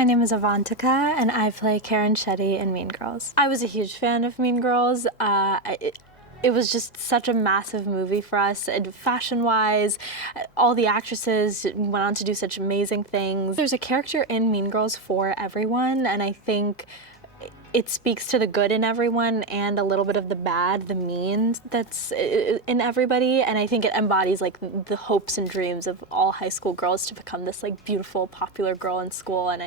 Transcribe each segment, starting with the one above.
my name is Avantika, and I play Karen Shetty in Mean Girls. I was a huge fan of Mean Girls. It was just such a massive movie for us, and fashion-wise, all the actresses went on to do such amazing things. There's a character in Mean Girls for everyone, and I think it speaks to the good in everyone and a little bit of the bad, the mean that's in everybody. And I think it embodies like the hopes and dreams of all high school girls to become this like beautiful, popular girl in school. And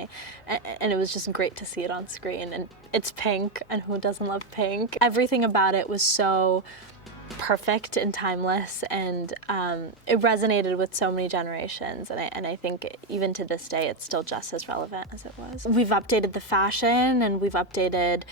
it was just great to see it on screen. And it's pink, and who doesn't love pink? Everything about it was so perfect and timeless, and it resonated with so many generations, and I think even to this day it's still just as relevant as it was. We've updated the fashion, and we've updated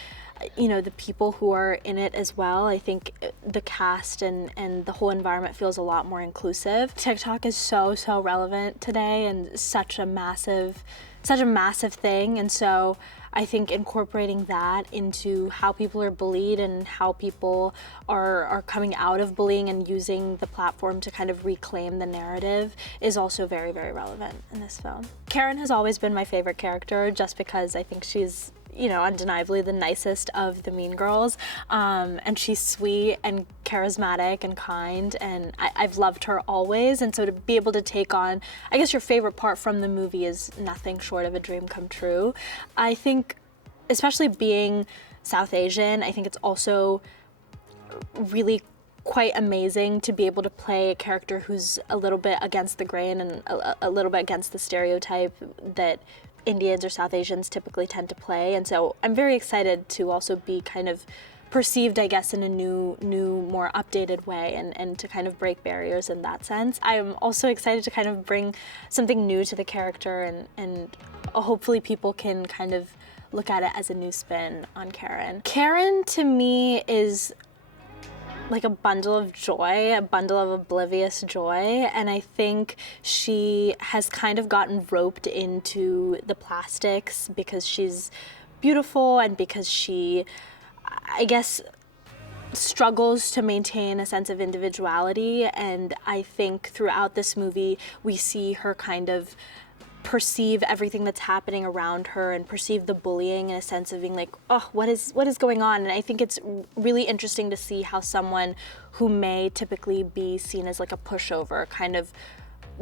the people who are in it as well. I think the cast and the whole environment feels a lot more inclusive. TikTok is so relevant today, and such a massive thing, and so I think incorporating that into how people are bullied and how people are coming out of bullying and using the platform to kind of reclaim the narrative is also very relevant in this film. Karen has always been my favorite character, just because I think she's undeniably the nicest of the Mean Girls, and she's sweet and charismatic and kind, and I've loved her always. And so to be able to take on, I guess your favorite part from the movie is nothing short of a dream come true. I think, especially being South Asian, I think it's also really quite amazing to be able to play a character who's a little bit against the grain and a little bit against the stereotype that Indians or South Asians typically tend to play. And so I'm very excited to also be kind of perceived, I guess, in a new, more updated way, and to kind of break barriers in that sense. I'm also excited to kind of bring something new to the character, and hopefully people can kind of look at it as a new spin on Karen. Karen, to me, is like a bundle of joy, a bundle of oblivious joy, and I think she has kind of gotten roped into the plastics because she's beautiful and because she, I guess, struggles to maintain a sense of individuality. And I think throughout this movie we see her kind of perceive everything that's happening around her and perceive the bullying in a sense of being like, oh, what is going on? And I think it's really interesting to see how someone who may typically be seen as like a pushover kind of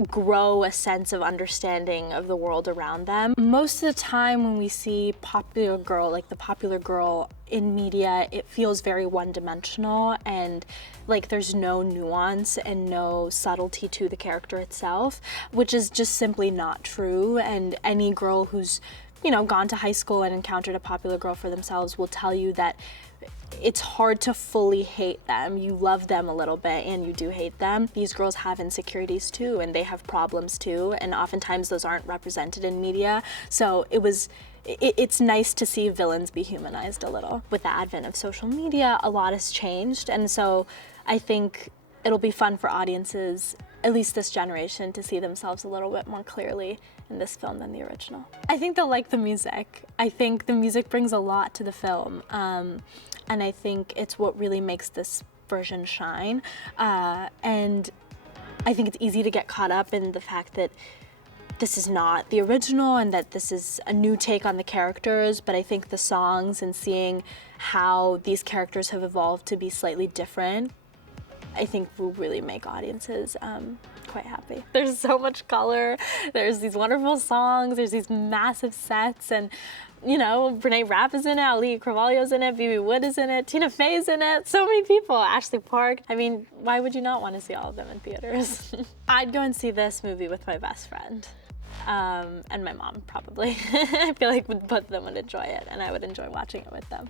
grow a sense of understanding of the world around them. Most of the time when we see popular girl, like the popular girl in media, it feels very one-dimensional, and like there's no nuance and no subtlety to the character itself, which is just simply not true. And any girl who's gone to high school and encountered a popular girl for themselves will tell you that it's hard to fully hate them. You love them a little bit and you do hate them. These girls have insecurities too, and they have problems too, and oftentimes those aren't represented in media. So it's nice to see villains be humanized a little. With the advent of social media, a lot has changed, and so I think it'll be fun for audiences, at least this generation, to see themselves a little bit more clearly in this film than the original. I think they'll like the music. I think the music brings a lot to the film, and I think it's what really makes this version shine. And I think it's easy to get caught up in the fact that this is not the original and that this is a new take on the characters, but I think the songs and seeing how these characters have evolved to be slightly different, I think will really make audiences quite happy. There's so much color, there's these wonderful songs, there's these massive sets, and Brene Rapp is in it, Ali Carvalho's in it, Phoebe Wood is in it, Tina Fey's in it, so many people, Ashley Park. I mean, why would you not want to see all of them in theaters? I'd go and see this movie with my best friend, and my mom probably. I feel like both of them would enjoy it, and I would enjoy watching it with them.